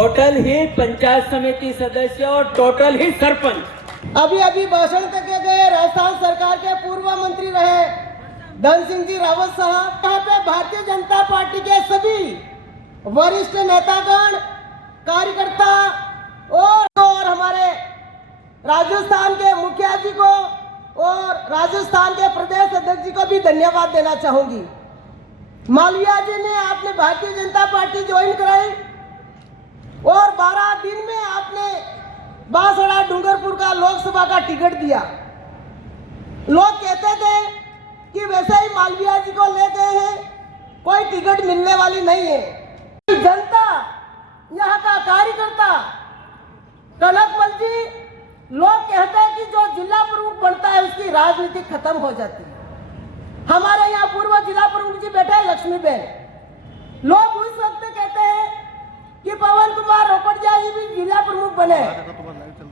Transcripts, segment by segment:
Total ही पंचायत समिति सदस्य और टोटल ही सरपंच। अभी अभी भाषण देके गए राजस्थान सरकार के पूर्व मंत्री रहे धन सिंह जी रावत साहब। यहाँ पे भारतीय जनता पार्टी के सभी वरिष्ठ नेतागण, कार्यकर्ता और हमारे राजस्थान के मुखिया जी को और राजस्थान के प्रदेश अध्यक्ष जी को भी धन्यवाद देना चाहूंगी। मालवीय जी ने आपने भारतीय जनता पार्टी ज्वाइन कराई और 12 दिन में आपने बांसवाड़ा डूंगरपुर का लोकसभा का टिकट दिया। लोग कहते थे कि वैसे ही मालवीय जी को ले गए हैं, कोई टिकट मिलने वाली नहीं है। जनता, यहाँ का कार्यकर्ता कनकमल जी, लोग कहते हैं कि जो जिला प्रमुख बनता है उसकी राजनीति खत्म हो जाती है। हमारे यहाँ पूर्व जिला प्रमुख जी बैठे हैं लक्ष्मीबेन। लोग उस वक्त कहते हैं कि पवन कुमार रोपड़िया जी भी जिला प्रमुख बने,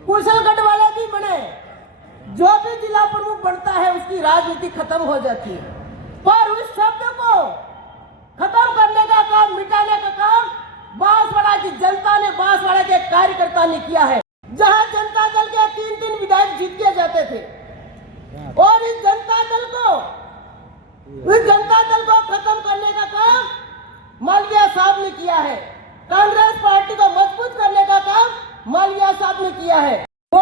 कुशलगढ़ वाले भी बने, जो भी जिला प्रमुख बनता है उसकी राजनीति खत्म हो जाती है। पर उस शब्द को खत्म करने का काम, मिटाने का काम बांसवाड़ा की जनता ने, बांसवाड़ा के कार्यकर्ता ने किया है। जहां जनता दल के 3 विधायक जीत के जाते थे और इस जनता दल को खत्म करने का काम मालवीय साहब ने किया है। कांग्रेस पार्टी को मजबूत करने का काम मालवीय साहब ने किया है। वो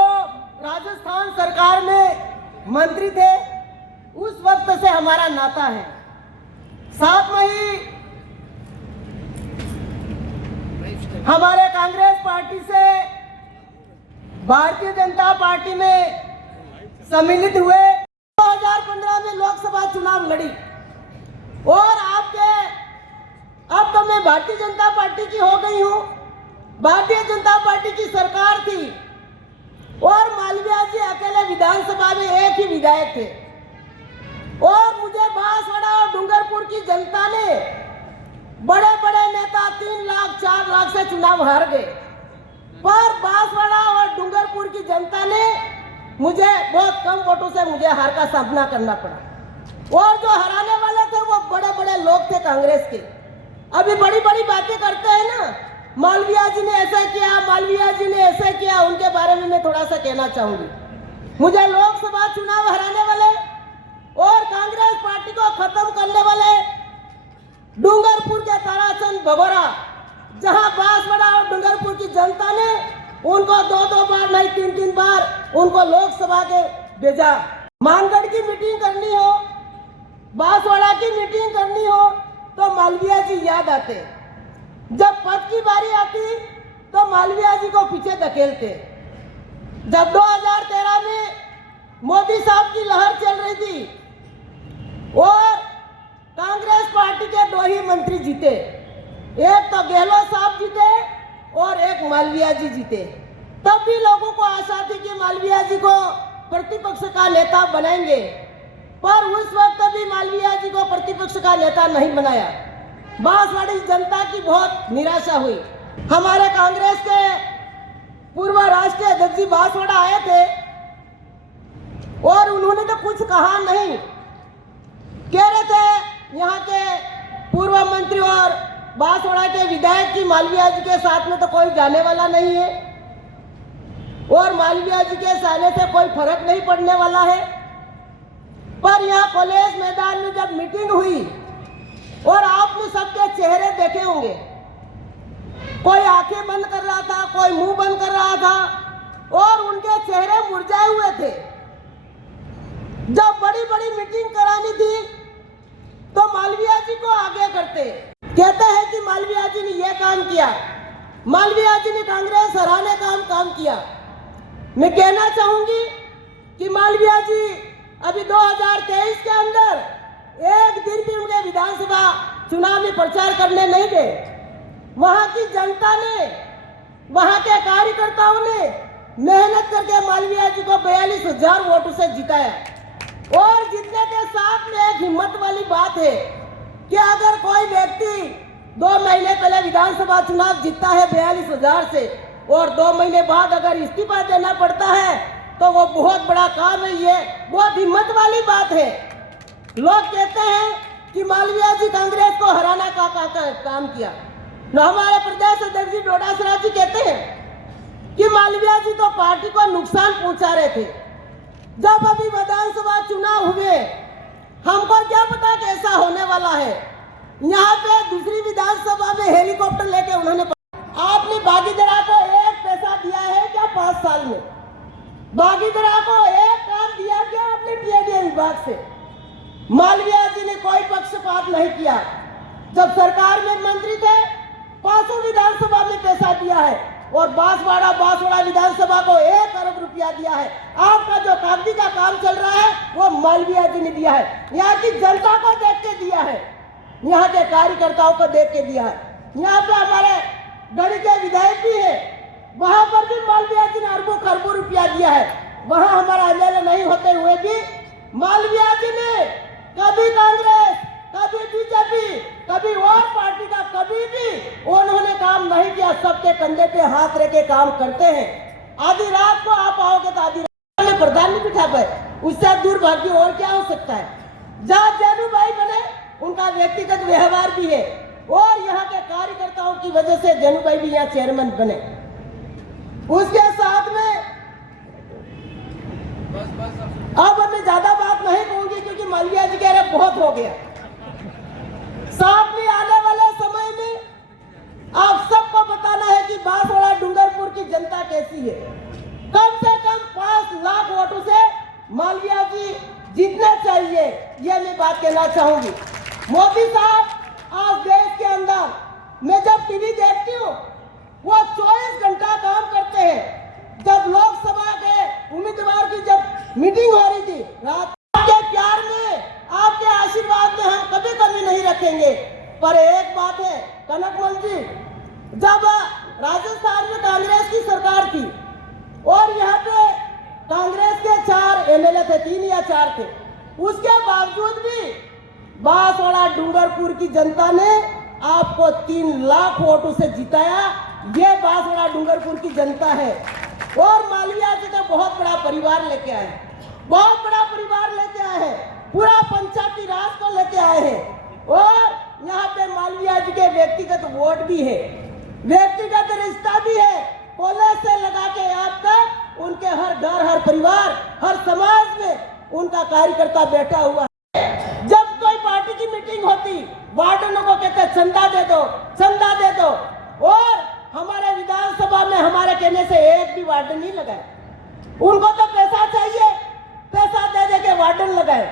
राजस्थान सरकार में मंत्री थे, उस वक्त से हमारा नाता है। साथ में ही हमारे कांग्रेस पार्टी से भारतीय जनता पार्टी में सम्मिलित हुए। 2015 में लोकसभा चुनाव लड़ी और अब तो मैं भारतीय जनता पार्टी की हो गई हूँ। भारतीय जनता पार्टी की सरकार थी और मालवीय जी अकेले विधानसभा में एक ही विधायक थे और मुझे बांसवाड़ा और डूंगरपुर की जनता ने, बड़े बड़े नेता 3 लाख 4 लाख से चुनाव हार गए, पर बांसवाड़ा और डूंगरपुर की जनता ने मुझे बहुत कम वोटों से मुझे हार का सामना करना पड़ा। और जो हराने वाले थे वो बड़े बड़े लोग थे कांग्रेस के। अभी बड़ी बड़ी बातें करते हैं ना, मालवीय जी ने ऐसा किया, मालवीय जी ने ऐसा किया, उनके बारे में मैं थोड़ा सा कहना चाहूंगी। मुझे लोकसभा चुनाव हराने वाले और कांग्रेस पार्टी को खत्म करने वाले डूंगरपुर के ताराचंद भगोरा, जहां बांसवाड़ा और डूंगरपुर की जनता ने उनको 2 बार नहीं 3 बार उनको लोकसभा के भेजा। मानगढ़ की मीटिंग करनी हो, बांसवाड़ा की मीटिंग करनी हो तो मालवीय जी याद आते। जब पद की बारी आती तो मालवीय जी को पीछे धकेलते। जब 2013 में मोदी साहब की लहर चल रही थी और कांग्रेस पार्टी के 2 ही मंत्री जीते, एक तो गहलोत साहब जीते और एक मालवीय जी जीते। तब भी लोगों को आशा थी कि मालवीय जी को प्रतिपक्ष का नेता बनाएंगे, पर उस वक्त भी मालवीय जी को प्रतिपक्ष का नेता नहीं बनाया। बांसवाड़ी जनता की बहुत निराशा हुई। हमारे कांग्रेस के पूर्व राष्ट्रीय अध्यक्ष जी बांसवाड़ा आए थे और उन्होंने तो कुछ कहा नहीं, कह रहे थे यहाँ के पूर्व मंत्री और बांसवाड़ा के विधायक की मालवीय जी के साथ में तो कोई जाने वाला नहीं है और मालवीय जी के सामने से कोई फर्क नहीं पड़ने वाला है। पर यहाँ कॉलेज मैदान में जब मीटिंग हुई और आपने सबके चेहरे देखे होंगे, कोई आंखें बंद कर रहा था, कोई मुंह बंद कर रहा था और उनके चेहरे मुरझाए हुए थे। जब बड़ी बड़ी मीटिंग करानी थी तो मालवीय जी को आगे करते, कहते हैं कि मालवीय जी ने यह काम किया, मालवीय जी ने कांग्रेस हराने का काम किया। मैं कहना चाहूंगी कि मालवीय जी अभी 2023 के अंदर एक दिन भी उनके विधानसभा चुनाव में प्रचार करने नहीं गए। वहां की जनता ने, वहां के कार्यकर्ताओं ने मेहनत करके मालवीय जी को 42,000 वोटों से जिताया और जीतने के साथ में एक हिम्मत वाली बात है कि अगर कोई व्यक्ति 2 महीने पहले विधानसभा चुनाव जीतता है 42,000 से और 2 महीने बाद अगर इस्तीफा देना पड़ता है तो वो बहुत बड़ा काम है। ये बहुत हिम्मत वाली बात है। लोग कहते हैं कि मालवीय जी कांग्रेस को हराना का काम किया, न हमारे प्रदेश अध्यक्ष जी डोडासरा जी कहते हैं कि मालवीय जी तो पार्टी को नुकसान पहुंचा रहे थे। जब अभी विधानसभा चुनाव हुए, हमको क्या पता कैसा होने वाला है। यहाँ पे दूसरी विधानसभा में हेलीकॉप्टर लेके उन्होंने, आपने बागीदरा को एक पैसा दिया है क्या 5 साल में? बागीदरा को एक काम दिया क्या आपने टीएडीए विभाग से? मालवीय जी ने कोई पक्षपात नहीं किया। जब सरकार में मंत्री थे, 500 विधानसभा में पैसा दिया है और बांसवाड़ा विधानसभा को 1 अरब रुपया दिया है। आपका जो कागजी का काम चल रहा है वो मालवीय जी ने दिया है। यहाँ की जनता को देख के दिया है, यहाँ के कार्यकर्ताओं को देख के दिया है। यहाँ पे हमारे गढ़ी के विधायक भी है, वहां पर भी मालवीय जी ने अरबों खरबों रुपया दिया है। वहां हमारा एमएलए नहीं होते हुए भी मालवीय जी ने कभी कांग्रेस, कभी बीजेपी, कभी और पार्टी का कभी भी उन्होंने काम नहीं किया। सबके कंधे पे हाथ रख के काम करते हैं। आधी रात को आप आओगे तो आधी रात में प्रधान नहीं बिठा पाए, उससे दुर्भाग्य और क्या हो सकता है। जहाँ जैनू भाई बने, उनका व्यक्तिगत व्यवहार भी है और यहाँ के कार्यकर्ताओं की वजह से जैनू भाई भी यहाँ चेयरमैन बने। उसके साथ में अब मैं ज्यादा बात नहीं कहूंगी क्योंकि मालवीय जी कह रहे बहुत हो गया। साथ में आने वाले समय में आप सबको बताना है कि बांसवाड़ा डूंगरपुर की जनता कैसी है। कम से कम 5 लाख वोटों से मालवीय जी जीतने चाहिए, ये मैं बात कहना चाहूंगी। मोदी साहब आज देश के अंदर, मैं जब टीवी देखती हूँ, वो 24 घंटा काम करते हैं। जब लोकसभा के उम्मीदवार की जब मीटिंग हो रही थी, रात के प्यार में, आपके आशीर्वाद में हम कभी कमी नहीं रखेंगे। पर एक बात है कनकमल जी, जब राजस्थान में कांग्रेस की सरकार थी और यहाँ पे कांग्रेस के 4 एमएलए थे, 3 या 4 थे, उसके बावजूद भी बांसवाड़ा डूंगरपुर की जनता ने आपको 3 लाख वोटों से जिताया। ये बांसवाड़ा डूंगरपुर की जनता है। और मालवीय जी का बहुत बड़ा परिवार लेके आए, बहुत बड़ा परिवार लेके आए हैं, पूरा पंचायती राज को लेके आए हैं। और यहाँ पे मालवीय जी के व्यक्तिगत वोट भी है, व्यक्तिगत रिश्ता भी है। कॉलेज से लगा के आप तक उनके हर घर, हर परिवार, हर समाज में उनका कार्यकर्ता बैठा हुआ है। जब कोई पार्टी की मीटिंग होती, वार्डनों को कहते चंदा दे दो, चंदा दे दो। और हमारे विधानसभा में हमारे कहने से एक भी वार्डन नहीं लगाए। उनको तो पैसा चाहिए, पैसा दे दे के वार्डन लगाए,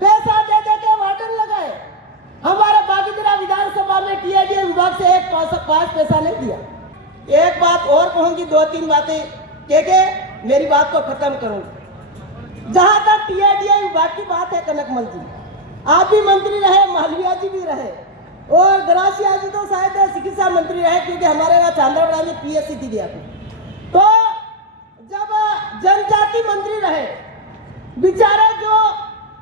पैसा दे दे के वार्डन लगाए। हमारे बागीदरा विधानसभा में टीएडीए विभाग से 1 पैसा नहीं दिया। एक बात और कहूंगी, 2-3 बातें कह के मेरी बात को खत्म करूंगी। जहां तक टीएडीए विभाग की बात है कनकमल जी, आप भी मंत्री रहे, मालवीय जी भी रहे और गरासिया जी तो शायद चिकित्सा मंत्री रहे क्योंकि हमारे यहाँ चांद्रावाड़ा में पीएससी थी दिया। तो जब जनजाति मंत्री रहे, बेचारे जो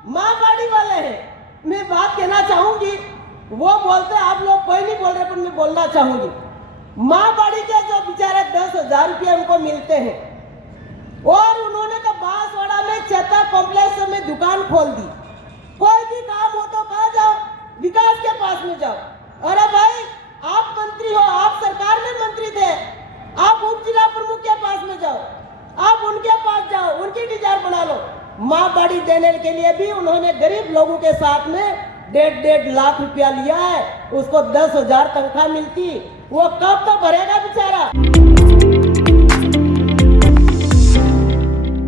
मारवाड़ी वाले हैं, मैं बात कहना चाहूंगी, वो बोलते आप लोग कोई नहीं बोल रहे पर मैं बोलना चाहूंगी। मारवाड़ी के जो बेचारे 10,000 रुपये उनको मिलते हैं और उन्होंने तो बांसवाड़ा में चेता कॉम्प्लेक्स में दुकान खोल दी। कोई भी काम हो तो कहा जाओ, विकास के पास में जाओ। अरे भाई, आप मंत्री हो, आप सरकार में मंत्री थे, आप उप जिला प्रमुख के पास में जाओ, आप उनके पास जाओ, उनकी डिजायर बना लो। माँ बाड़ी देने के लिए भी उन्होंने गरीब लोगों के साथ में 1.5 लाख रुपया लिया है। उसको 10,000 तनख्वाह मिलती, वो कब तो भरेगा बेचारा।